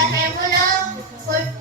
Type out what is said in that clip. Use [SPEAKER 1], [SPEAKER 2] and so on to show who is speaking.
[SPEAKER 1] Kakak yang mana?